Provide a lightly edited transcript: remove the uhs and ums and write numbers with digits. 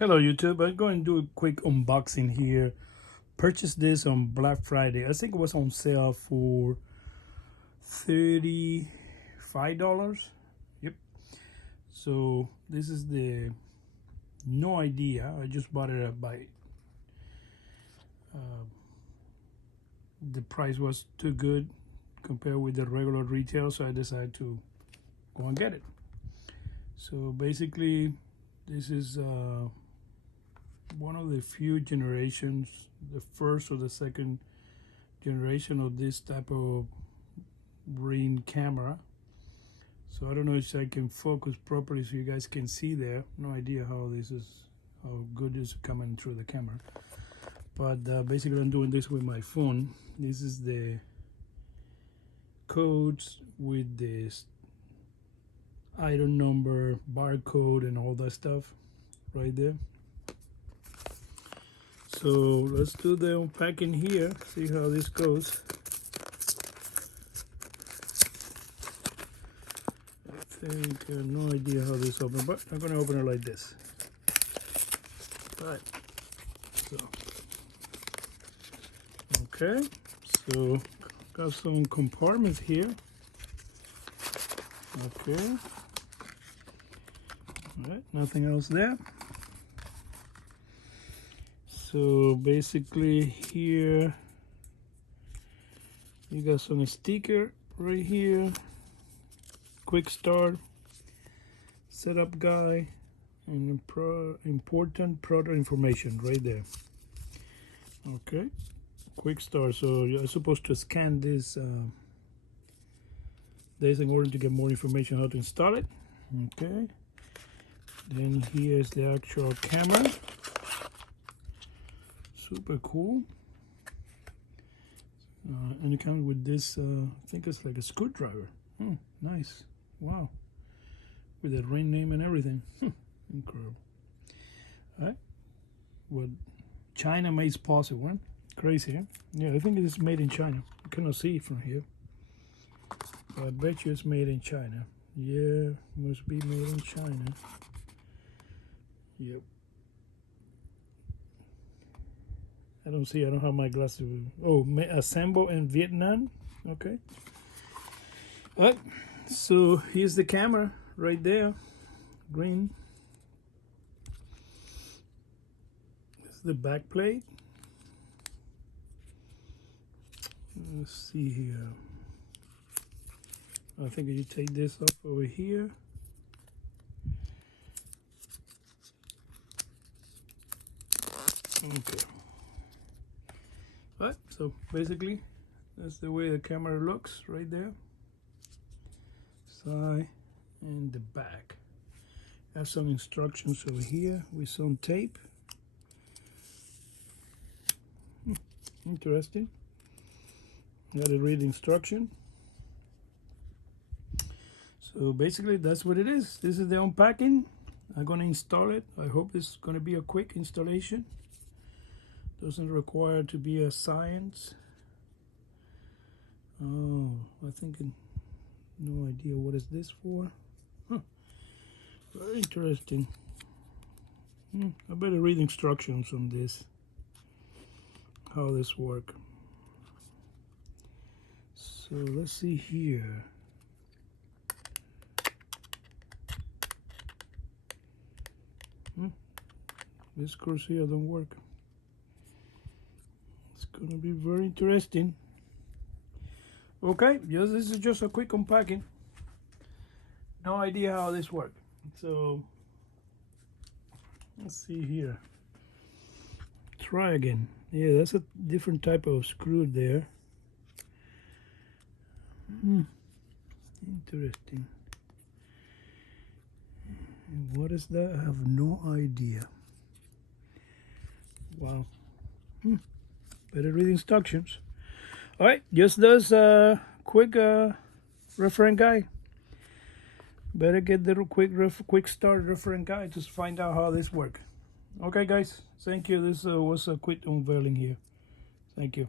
Hello YouTube, I'm going to do a quick unboxing here. Purchased this on Black Friday. I think it was on sale for $35. Yep. So this is the no idea. I just bought it by the price was too good compared with the regular retail, so I decided to go and get it. So basically this is one of the few generations, the first or the second generation of this type of Ring camera. So I don't know if I can focus properly so you guys can see there. No idea how good this is coming through the camera. But basically I'm doing this with my phone. This is the codes with this item number, barcode, and all that stuff right there. So let's do the unpacking here, see how this goes. I think I have no idea how this opens, but I'm going to open it like this. Right. So, okay. So got some compartments here. Okay. All right. Nothing else there. So basically here you got some sticker right here, quick start, setup guide, and important product information right there. Okay, quick start. So you're supposed to scan this in order to get more information how to install it. Okay, then here's the actual camera. Super cool. And it comes with this, I think it's like a screwdriver. Nice. Wow. With the Ring name and everything. Incredible. All right. What China makes possible, right? Crazy, huh? Yeah, I think it is made in China. You cannot see it from here. But I bet you it's made in China. Yeah, must be made in China. Yep. I don't have my glasses. Oh, assemble in Vietnam. Okay. All right. So here's the camera right there. Green. This is the back plate. Let's see here. I think you take this off over here. Okay. Right, so basically that's the way the camera looks right there. Side and the back. I have some instructions over here with some tape. Interesting. Got to read the instruction. So basically that's what it is. This is the unpacking. I'm going to install it. I hope it's going to be a quick installation. Doesn't require to be a science. Oh, I think no idea what is this for. Very interesting. I better read instructions on this, how this work. So let's see here. This course here don't work. It's gonna be very interesting. Okay, yes, this is just a quick unpacking. No idea how this works. So let's see here. Try again. Yeah, that's a different type of screw there. Interesting. What is that? I have no idea. Wow. Better read instructions. All right, just does a quick reference guide. Better get the quick start reference guide to find out how this works. Okay, guys. Thank you. This was a quick unveiling here. Thank you.